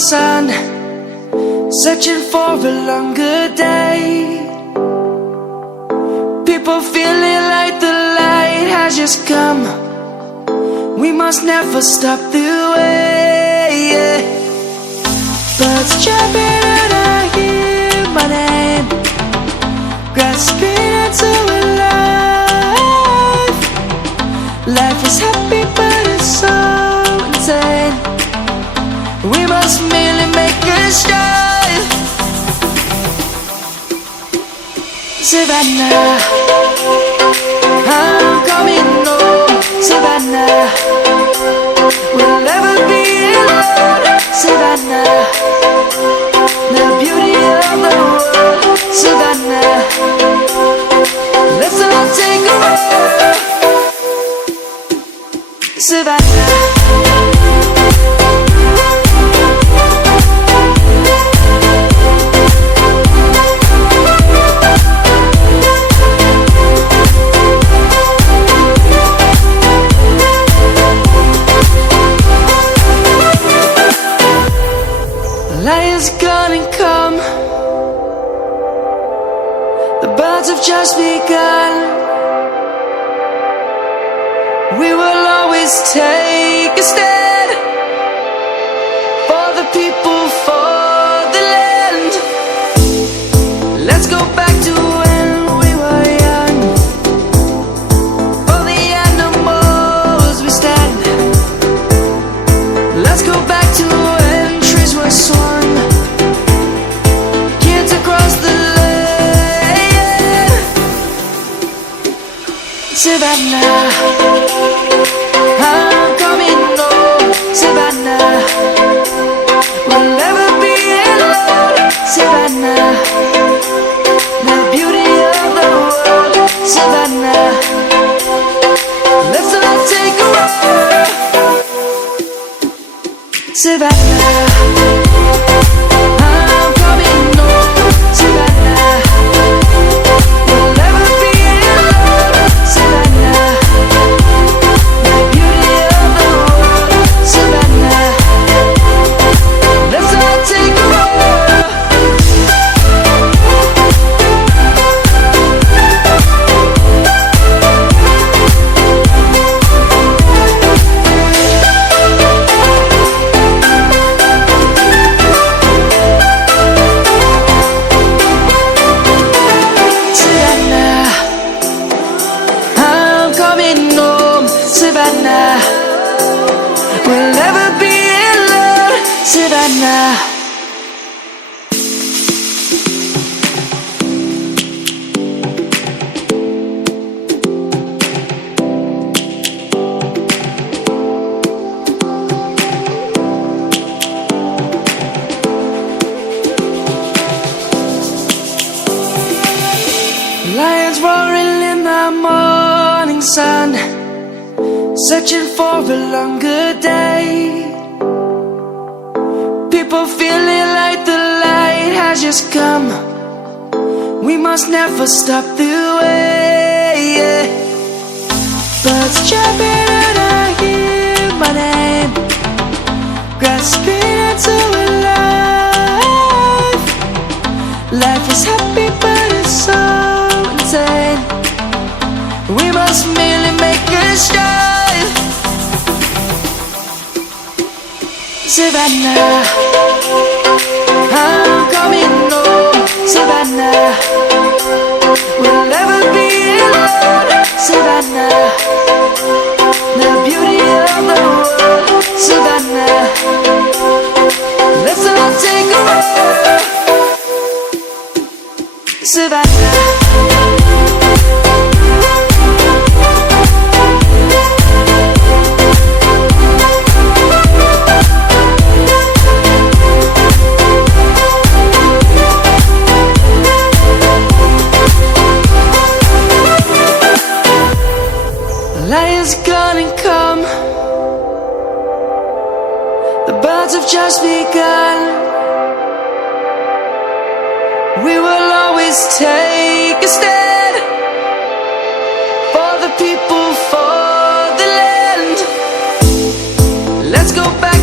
sun, searching for a longer day. People feeling like the light has just come. We must never stop the way. Birds jumping and I hear my name, grasping into a life. Life is happy but it's so insane. We must merely make a start. Savannah, I'm coming home. Savannah, we'll never be alone. Savannah, the beauty of the world. Savannah, let's all take a walk. Savannah, lion's gonna come. The birds have just begun. We will always take a stand for the people, for the land. Let's go back to when we were young. For the animals we stand. Let's go back to when trees were swung. Kids across the land. Savannah, I'm coming home. Savannah, we'll never be alone. Savannah, the beauty of the world. Savannah, let's all take a walk. Savannah, I'm coming home. Savannah, we'll never be alone. Savannah, the beauty of the world. Savannah, let's all take a walk. Savannah, I'm coming home. Savannah, we'll never be alone. Savannah. Lions roaring in the morning sun, searching for a longer day. People feeling like the light has just come. We must never stop the way. Birds jumping and I hear my name, grasping into a life. Life is happy but it's so insane. We must merely make a start. Savannah, I'm coming home. Savannah, we'll never be alone. Savannah, the beauty of the world. Savannah, let's all take a walk. Savannah, lion's gonna come. The birds have just begun. We will always take a stand for the people, for the land. Let's go back